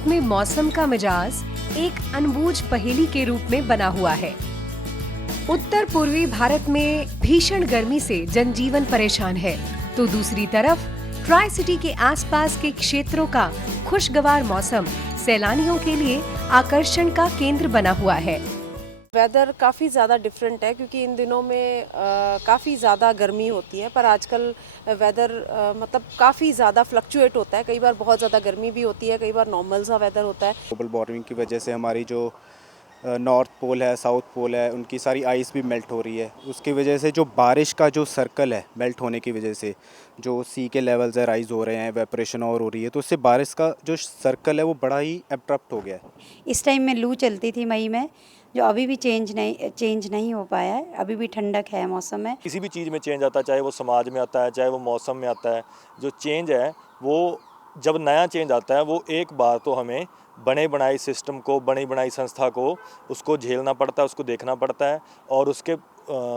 भारत में मौसम का मिजाज एक अनबूझ पहेली के रूप में बना हुआ है। उत्तर पूर्वी भारत में भीषण गर्मी से जनजीवन परेशान है, तो दूसरी तरफ ट्राई सिटी के आसपास के क्षेत्रों का खुशगवार मौसम सैलानियों के लिए आकर्षण का केंद्र बना हुआ है। वेदर काफ़ी ज़्यादा डिफरेंट है क्योंकि इन दिनों में काफ़ी ज़्यादा गर्मी होती है, पर आजकल वेदर मतलब काफ़ी ज़्यादा फ्लक्चुएट होता है। कई बार बहुत ज़्यादा गर्मी भी होती है, कई बार नॉर्मल सा वेदर होता है। ग्लोबल वार्मिंग की वजह से हमारी जो नॉर्थ पोल है, साउथ पोल है, उनकी सारी आइस भी मेल्ट हो रही है। उसकी वजह से जो बारिश का जो सर्कल है, मेल्ट होने की वजह से जो सी के लेवल्स है राइज़ हो रहे हैं, वेपरेशन और हो रही है, तो उससे बारिश का जो सर्कल है वो बड़ा ही एब्रप्ट हो गया है। इस टाइम में लू चलती थी मई में, जो अभी भी चेंज नहीं हो पाया है। अभी भी ठंडक है मौसम में। किसी भी चीज़ में चेंज आता है, चाहे वो समाज में आता है, चाहे वो मौसम में आता है। जो चेंज है वो जब नया चेंज आता है वो एक बार तो हमें बने बनाई सिस्टम को, बनी बनाई संस्था को उसको झेलना पड़ता है, उसको देखना पड़ता है, और उसके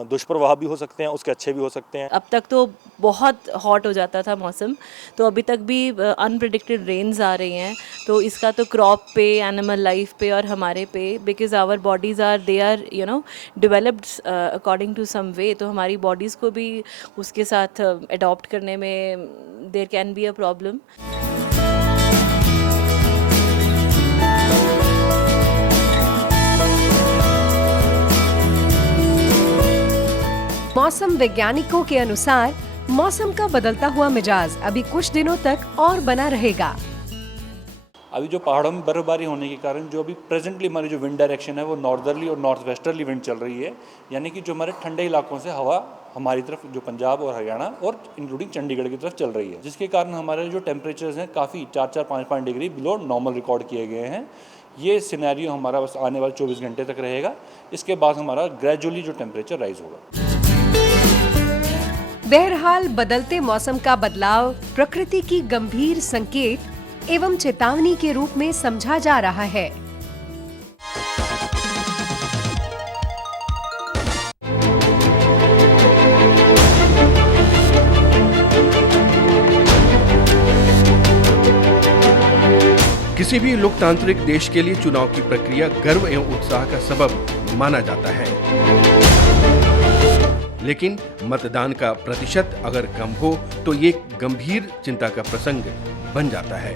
दुष्प्रभाव भी हो सकते हैं, उसके अच्छे भी हो सकते हैं। अब तक तो बहुत हॉट हो जाता था मौसम, तो अभी तक भी अनप्रेडिक्टेड रेन्स आ रही हैं, तो इसका तो क्रॉप पे, एनिमल लाइफ पे और हमारे पे, because our bodies are they are developed according to some way, तो हमारी बॉडीज़ को भी उसके साथ अडॉप्ट करने में there can be a problem. मौसम वैज्ञानिकों के अनुसार मौसम का बदलता हुआ मिजाज अभी कुछ दिनों तक और बना रहेगा। अभी जो पहाड़ों में बर्फबारी होने के कारण जो अभी प्रेजेंटली हमारी जो विंड डायरेक्शन है वो नॉर्दर्ली और नॉर्थ वेस्टर्ली विंड चल रही है, यानी कि जो हमारे ठंडे इलाकों से हवा हमारी तरफ, जो पंजाब और हरियाणा और इंक्लूडिंग चंडीगढ़ की तरफ चल रही है, जिसके कारण हमारे जो टेम्परेचर्स हैं काफ़ी 4-5 डिग्री बिलो नॉर्मल रिकॉर्ड किए गए हैं। ये सिनेरियो हमारा बस आने वाले 24 घंटे तक रहेगा। इसके बाद हमारा ग्रेजुअली जो टेम्परेचर राइज होगा। बहरहाल बदलते मौसम का बदलाव प्रकृति की गंभीर संकेत एवं चेतावनी के रूप में समझा जा रहा है। किसी भी लोकतांत्रिक देश के लिए चुनाव की प्रक्रिया गर्व एवं उत्साह का सबब माना जाता है, लेकिन मतदान का प्रतिशत अगर कम हो तो ये गंभीर चिंता का प्रसंग बन जाता है।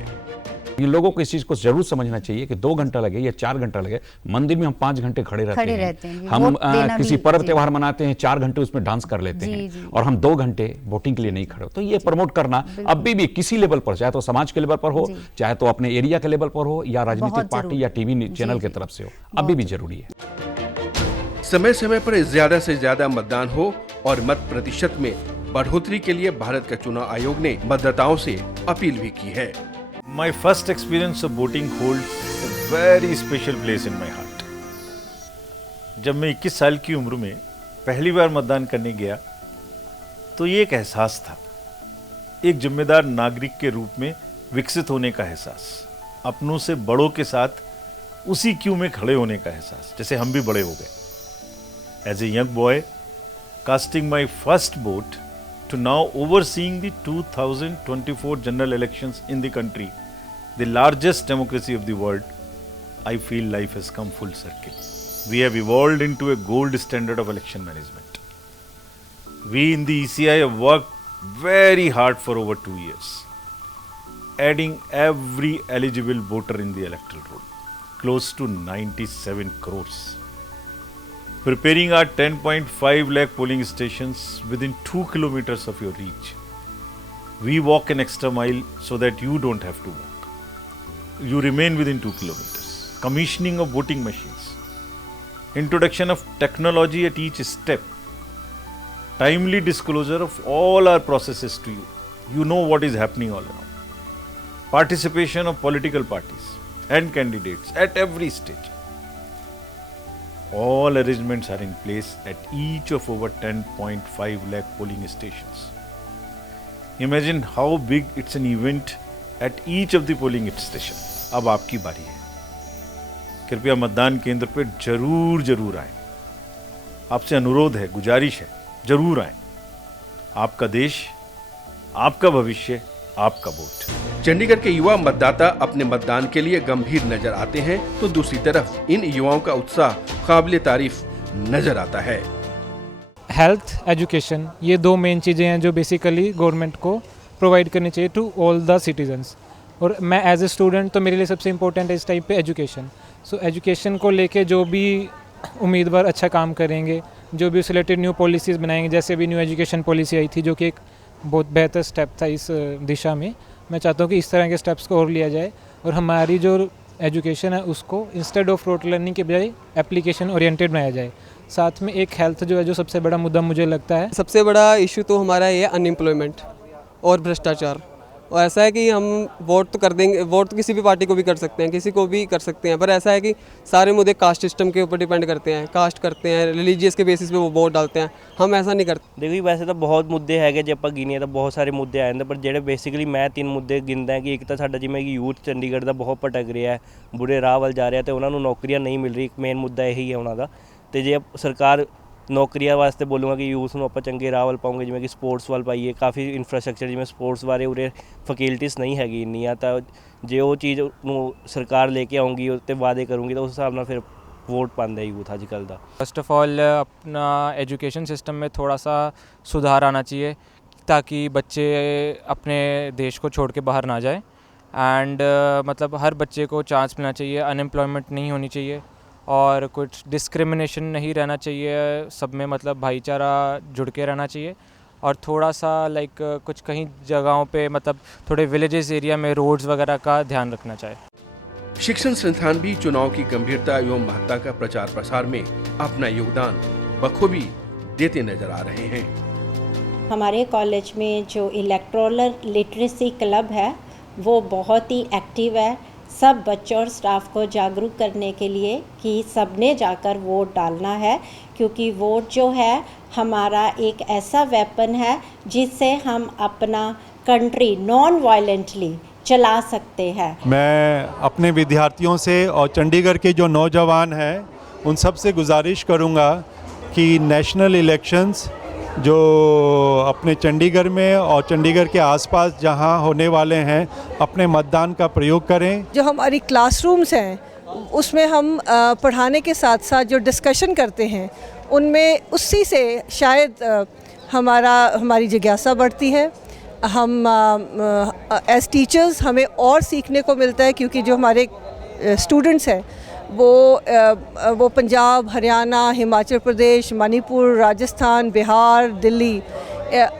ये लोगों को इस चीज को जरूर समझना चाहिए कि 2 घंटा लगे या 4 घंटा लगे, मंदिर में हम 5 घंटे खड़े रहते हैं। हम किसी पर्व त्योहार मनाते हैं, 4 घंटे उसमें डांस कर लेते हैं, और हम 2 घंटे वोटिंग के लिए नहीं खड़े। तो ये प्रमोट करना अभी भी किसी लेवल पर, चाहे तो समाज के लेवल पर हो, चाहे तो अपने एरिया के लेवल पर हो, या राजनीतिक पार्टी या टीवी चैनल की तरफ से हो, अभी भी जरूरी है। समय समय पर ज्यादा से ज्यादा मतदान हो और मत प्रतिशत में बढ़ोतरी के लिए भारत का चुनाव आयोग ने मतदाताओं से अपील भी की है। My first experience of voting holds a very special place in my heart. जब मैं 21 साल की उम्र में पहली बार मतदान करने गया तो ये एक एहसास था, एक जिम्मेदार नागरिक के रूप में विकसित होने का एहसास, अपनों से बड़ों के साथ उसी क्यू में खड़े होने का एहसास, जैसे हम भी बड़े हो गए। As a young boy, casting my first vote to now overseeing the 2024 general elections in the country, the largest democracy of the world, I feel life has come full circle. We have evolved into a gold standard of election management. We in the ECI have worked very hard for over 2 years, adding every eligible voter in the electoral roll, close to 97 crores. Preparing our 10.5 lakh polling stations within 2 kilometers of your reach. We walk an extra mile so that you don't have to walk. You remain within 2 kilometers. Commissioning of voting machines. Introduction of technology at each step. Timely disclosure of all our processes to you. You know what is happening all around. Participation of political parties and candidates at every stage. All arrangements are in place at each of over 10.5 lakh polling stations. Imagine how big it's an event at each of the polling station. अब आपकी बारी है। कृपया मतदान केंद्र पर जरूर आएं। आपसे अनुरोध है, गुजारिश है, जरूर आएं। आपका देश, आपका भविष्य, आपका वोट। चंडीगढ़ के युवा मतदाता अपने मतदान के लिए गंभीर नजर आते हैं, तो दूसरी तरफ इन युवाओं का उत्साह काबिले तारीफ नजर आता है। हेल्थ, एजुकेशन, ये दो मेन चीज़ें हैं जो बेसिकली गवर्नमेंट को प्रोवाइड करनी चाहिए टू ऑल द सिटीजन्स। और मैं एज ए स्टूडेंट तो मेरे लिए सबसे इम्पोर्टेंट है इस टाइम पे एजुकेशन। सो एजुकेशन को लेके जो भी उम्मीदवार अच्छा काम करेंगे, जो भी उस रिलेटेड न्यू पॉलिसीज़ बनाएंगे, जैसे भी न्यू एजुकेशन पॉलिसी आई थी जो कि एक बहुत बेहतर स्टेप था इस दिशा में, मैं चाहता हूँ कि इस तरह के स्टेप्स को और लिया जाए और हमारी जो एजुकेशन है उसको इंस्टेड ऑफ रोट लर्निंग के बजाय एप्लीकेशन ओरिएंटेड बनाया जाए। साथ में एक हेल्थ जो है, जो सबसे बड़ा मुद्दा मुझे लगता है। सबसे बड़ा इशू तो हमारा ये अनएम्प्लॉयमेंट और भ्रष्टाचार। और ऐसा है कि हम वोट तो कर देंगे, वोट तो किसी भी पार्टी को भी कर सकते हैं, किसी को भी कर सकते हैं, पर ऐसा है कि सारे मुद्दे कास्ट सिस्टम के ऊपर डिपेंड करते हैं, कास्ट करते हैं, रिलीजियस के बेसिस पे वो वोट डालते हैं। हम ऐसा नहीं करते। देखो वैसे तो बहुत ਮੁੱਦੇ ਹੈਗੇ, ਜੇ ਆਪਾਂ ਗਿਣੀਏ ਤਾਂ ਬਹੁਤ ਸਾਰੇ ਮੁੱਦੇ ਆ ਜਾਂਦੇ, ਪਰ ਜਿਹੜੇ ਬੇਸਿਕਲੀ ਮੈਂ 3 ਮੁੱਦੇ ਗਿਣਦਾ ਕਿ ਇੱਕ ਤਾਂ ਸਾਡਾ ਜਿਵੇਂ ਕਿ ਯੂਥ ਚੰਡੀਗੜ੍ਹ ਦਾ ਬਹੁਤ ਭਟਕ ਰਿਹਾ ਹੈ, ਬੁਰੇ ਰਾਹ ਵੱਲ ਜਾ ਰਿਹਾ ਤੇ ਉਹਨਾਂ ਨੂੰ ਨੌਕਰੀਆਂ ਨਹੀਂ ਮਿਲ ਰਹੀ। ਇੱਕ ਮੇਨ ਮੁੱਦਾ ਇਹੀ ਹੈ ਉਹਨਾਂ ਦਾ। ਤੇ ਜੇ ਸਰਕਾਰ ਨੌਕਰੀਆਂ ਵਾਸਤੇ ਬੋਲੂਗਾ ਕਿ ਯੂਥ ਨੂੰ ਆਪਾਂ ਚੰਗੇ ਰਾਹ ਵੱਲ ਪਾਉਂਗੇ, ਜਿਵੇਂ ਕਿ ਸਪੋਰਟਸ ਵੱਲ ਪਾਈਏ, ਕਾਫੀ ਇਨਫਰਾਸਟ੍ਰਕਚਰ ਜਿਵੇਂ ਸਪੋਰਟਸ ਬਾਰੇ ਉਰੇ ਫੈਸਿਲਿਟੀਜ਼ ਨਹੀਂ ਹੈਗੀ ਇੰਨੀਆਂ, ਤਾਂ ਜੇ ਉਹ ਚੀਜ਼ ਨੂੰ ਸਰਕਾਰ ਲੈ ਕੇ ਆਉਂਗੀ ਤੇ ਵਾਅਦੇ ਕਰੂੰਗੀ ਤਾਂ ਉਸ ਹਿਸਾਬ ਨਾਲ ਫਿਰ वोट पाता है यूथ आजकल का। फर्स्ट ऑफ ऑल अपना एजुकेशन सिस्टम में थोड़ा सा सुधार आना चाहिए ताकि बच्चे अपने देश को छोड़ के बाहर ना जाए। एंड मतलब हर बच्चे को चांस मिलना चाहिए, अनएम्प्लॉयमेंट नहीं होनी चाहिए और कुछ डिस्क्रिमिनेशन नहीं रहना चाहिए, सब में मतलब भाईचारा जुड़ के रहना चाहिए। और थोड़ा सा लाइक कुछ कहीं जगहों पे मतलब थोड़े विलेजेस एरिया में रोड्स वगैरह का ध्यान रखना चाहिए। शिक्षण संस्थान भी चुनाव की गंभीरता एवं महत्ता का प्रचार प्रसार में अपना योगदान बखूबी देते नजर आ रहे हैं। हमारे कॉलेज में जो इलेक्टोरल लिटरेसी क्लब है वो बहुत ही एक्टिव है। सब बच्चों और स्टाफ को जागरूक करने के लिए कि सबने जाकर वोट डालना है, क्योंकि वोट जो है हमारा एक ऐसा वेपन है जिससे हम अपना कंट्री नॉन वायलेंटली चला सकते हैं। मैं अपने विद्यार्थियों से और चंडीगढ़ के जो नौजवान हैं उन सब से गुजारिश करूंगा कि नेशनल इलेक्शंस जो अपने चंडीगढ़ में और चंडीगढ़ के आसपास जहां होने वाले हैं अपने मतदान का प्रयोग करें। जो हमारी क्लासरूम्स हैं उसमें हम पढ़ाने के साथ साथ जो डिस्कशन करते हैं उनमें उसी से शायद हमारी जिज्ञासा बढ़ती है। हम एज टीचर्स हमें और सीखने को मिलता है, क्योंकि जो हमारे स्टूडेंट्स हैं वो पंजाब, हरियाणा, हिमाचल प्रदेश, मणिपुर, राजस्थान, बिहार, दिल्ली,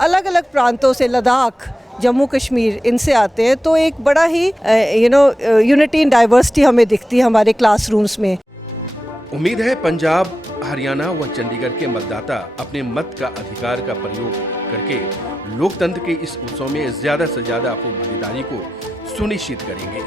अलग अलग प्रांतों से, लद्दाख, जम्मू कश्मीर, इनसे आते हैं। तो एक बड़ा ही यूनिटी इन डाइवर्सिटी हमें दिखती है हमारे क्लासरूम्स में। उम्मीद है पंजाब, हरियाणा व चंडीगढ़ के मतदाता अपने मत का अधिकार का प्रयोग करके लोकतंत्र के इस उत्सव में ज्यादा से ज्यादा अपनी भागीदारी को सुनिश्चित करेंगे।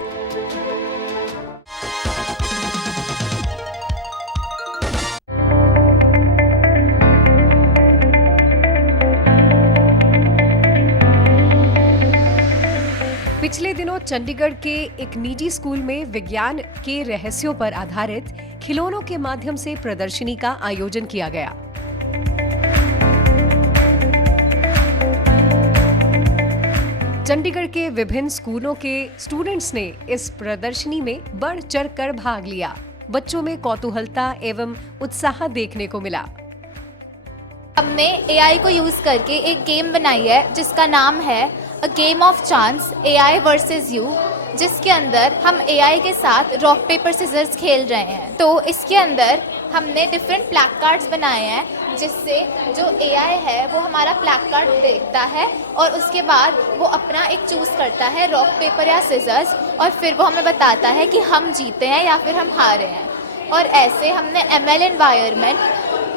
पिछले दिनों चंडीगढ़ के एक निजी स्कूल में विज्ञान के रहस्यों पर आधारित खिलौनों के माध्यम से प्रदर्शनी का आयोजन किया गया। चंडीगढ़ के विभिन्न स्कूलों के स्टूडेंट्स ने इस प्रदर्शनी में बढ़ चढ़कर भाग लिया। बच्चों में कौतूहलता एवं उत्साह देखने को मिला। हमने AI को यूज़ करके एक गेम बनाई है जिसका नाम है a game of chance AI versus you, जिसके अंदर हम AI के साथ रॉक पेपर सीजर्स खेल रहे हैं। तो इसके अंदर हमने डिफरेंट प्लैक कार्ड्स बनाए हैं, जिससे जो AI है वो हमारा प्लैक कार्ड देखता है और उसके बाद वो अपना एक चूज़ करता है, रॉक पेपर या सीजर्स, और फिर वो हमें बताता है कि हम जीते हैं या फिर हम हारे हैं। और ऐसे हमने ML एनवायरनमेंट,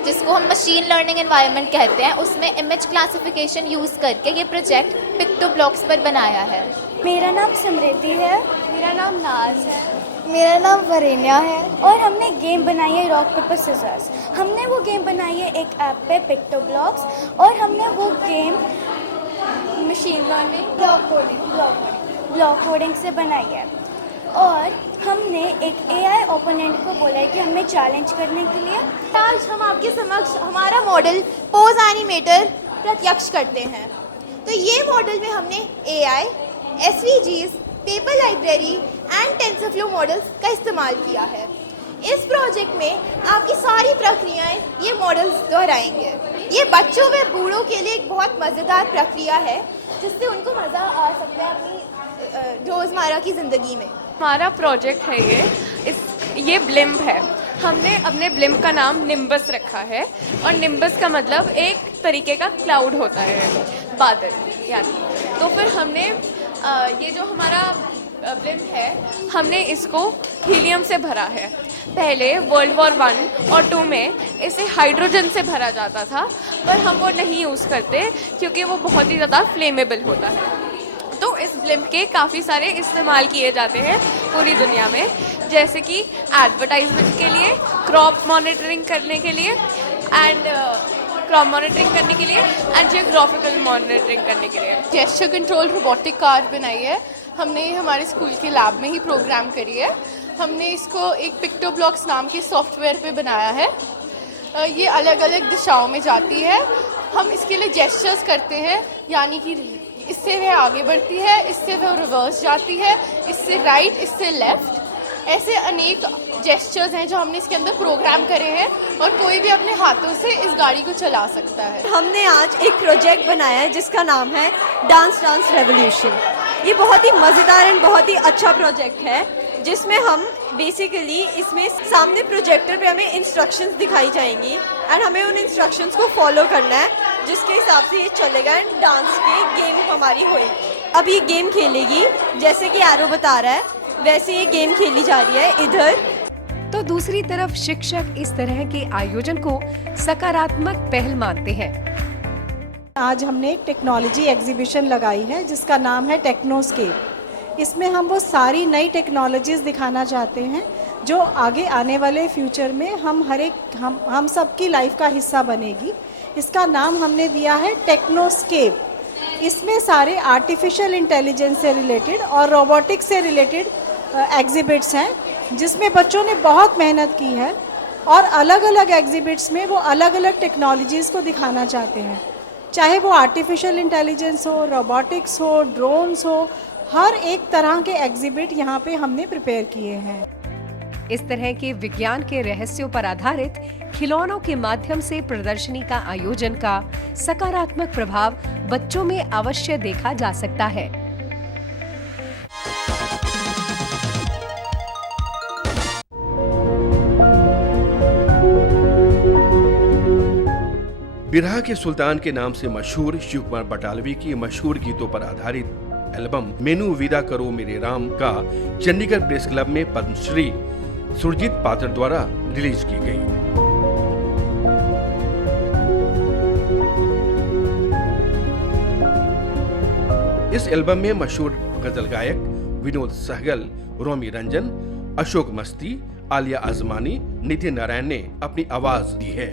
जिसको हम मशीन लर्निंग एनवायरनमेंट कहते हैं, उसमें इमेज क्लासिफिकेशन यूज़ करके ये प्रोजेक्ट पिक्टोब्लॉक्स पर बनाया है। मेरा नाम समृति है। मेरा नाम नाज है। मेरा नाम वरेन्या है। और हमने गेम बनाई है रॉक पेपर सीजर्स। हमने वो गेम बनाई है एक ऐप पे पिक्टोब्लॉक्स, और हमने वो game machine learning block coding से बनाई है। और हमने एक AI ओपोनेंट को बोला है कि हमें चैलेंज करने के लिए। आज हम आपके समक्ष हमारा मॉडल पोज एनिमेटर प्रत्यक्ष करते हैं। तो ये मॉडल में हमने AI, SVGs, paper library and TensorFlow models का इस्तेमाल किया है। इस प्रोजेक्ट में आपकी सारी प्रक्रियाएं ये मॉडल्स दोहराएंगे। ये बच्चों व बूढ़ों के लिए एक बहुत मज़ेदार प्रक्रिया है जिससे उनको मज़ा आ सकता है अपनी रोज़मर्रा की ज़िंदगी में। हमारा प्रोजेक्ट है ये ब्लिम्प है। हमने अपने ब्लिम्प का नाम निम्बस रखा है और निम्बस का मतलब एक तरीके का क्लाउड होता है, बादल यानी। तो फिर हमने ये जो हमारा ब्लिम्प है हमने इसको हीलियम से भरा है। पहले वर्ल्ड वॉर 1 और 2 में इसे हाइड्रोजन से भरा जाता था, पर हम वो नहीं यूज़ करते क्योंकि वो बहुत ही ज़्यादा फ्लेमेबल होता है। तो इस ब्लिम्प के काफ़ी सारे इस्तेमाल किए जाते हैं पूरी दुनिया में, जैसे कि एडवर्टाइजमेंट के लिए, क्रॉप मॉनिटरिंग करने के लिए एंड जियोग्राफिकल मॉनिटरिंग करने के लिए। जेस्चर कंट्रोल रोबोटिक कार बनाई है हमने, हमारे स्कूल के लैब में ही प्रोग्राम करी है। हमने इसको एक पिक्टोब्लॉक्स नाम के सॉफ्टवेयर पे बनाया है। ये अलग अलग दिशाओं में जाती है। हम इसके लिए जेस्चर्स करते हैं, यानी कि इससे वह आगे बढ़ती है, इससे वह रिवर्स जाती है, इससे राइट, इससे लेफ़्ट। ऐसे अनेक जेस्चर्स हैं जो हमने इसके अंदर प्रोग्राम करे हैं और कोई भी अपने हाथों से इस गाड़ी को चला सकता है। हमने आज एक प्रोजेक्ट बनाया है जिसका नाम है डांस रेवोल्यूशन। ये बहुत ही मज़ेदार एंड बहुत ही अच्छा प्रोजेक्ट है जिसमें हम बेसिकली इसमें सामने प्रोजेक्टर पे हमें इंस्ट्रक्शंस दिखाई जाएंगी एंड हमें उन इंस्ट्रक्शंस को फॉलो करना है, जिसके हिसाब से ये चलेगा एंड डांस की गेम हमारी होएगी। अब ये गेम खेलेगी जैसे कि एरो बता रहा है वैसे ये गेम खेली जा रही है इधर। तो दूसरी तरफ शिक्षक इस तरह के आयोजन को सकारात्मक पहल मानते हैं। आज हमने एक टेक्नोलॉजी एग्जीबिशन लगाई है जिसका नाम है टेक्नोस्केप। इसमें हम वो सारी नई टेक्नोलॉजीज़ दिखाना चाहते हैं जो आगे आने वाले फ्यूचर में हम सबकी लाइफ का हिस्सा बनेगी। इसका नाम हमने दिया है टेक्नोस्केप। इसमें सारे आर्टिफिशियल इंटेलिजेंस से रिलेटेड और रोबोटिक्स से रिलेटेड एग्जिबिट्स हैं जिसमें बच्चों ने बहुत मेहनत की है और अलग अलग एग्जिबिट्स में वो अलग अलग टेक्नोलॉजीज़ को दिखाना चाहते हैं, चाहे वो आर्टिफिशियल इंटेलिजेंस हो, रोबोटिक्स हो, ड्रोन्स हो, हर एक तरह के एग्जिबिट यहाँ पे हमने प्रिपेयर किए हैं। इस तरह के विज्ञान के रहस्यों पर आधारित खिलौनों के माध्यम से प्रदर्शनी का आयोजन का सकारात्मक प्रभाव बच्चों में अवश्य देखा जा सकता है। बिरहा के सुल्तान के नाम से मशहूर शिव कुमार बटालवी की मशहूर गीतों पर आधारित एल्बम मेनू विदा करो मेरे राम का चंडीगढ़ प्रेस क्लब में पद्मश्री सुरजीत पात्र द्वारा रिलीज की गई। इस एल्बम में मशहूर गजल गायक विनोद सहगल, रोमी रंजन, अशोक मस्ती, आलिया आजमानी, नितिन नारायण ने अपनी आवाज दी है।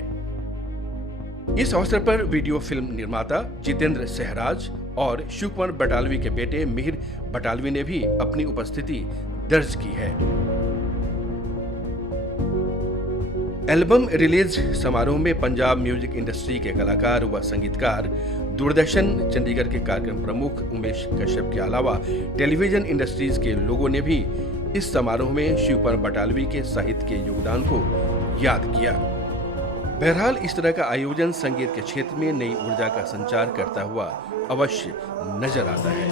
इस अवसर पर वीडियो फिल्म निर्माता जितेंद्र सहराज और शिव कुमार बटालवी के बेटे मिहिर बटालवी ने भी अपनी उपस्थिति दर्ज की है। एल्बम रिलीज समारोह में पंजाब म्यूजिक इंडस्ट्री के कलाकार व संगीतकार, दूरदर्शन चंडीगढ़ के कार्यक्रम प्रमुख उमेश कश्यप के अलावा टेलीविजन इंडस्ट्रीज के लोगों ने भी इस समारोह में शिव कुमार बटालवी के साहित्य के योगदान को याद किया। बहरहाल इस तरह का आयोजन संगीत के क्षेत्र में नई ऊर्जा का संचार करता हुआ अवश्य नजर आता है।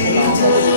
है।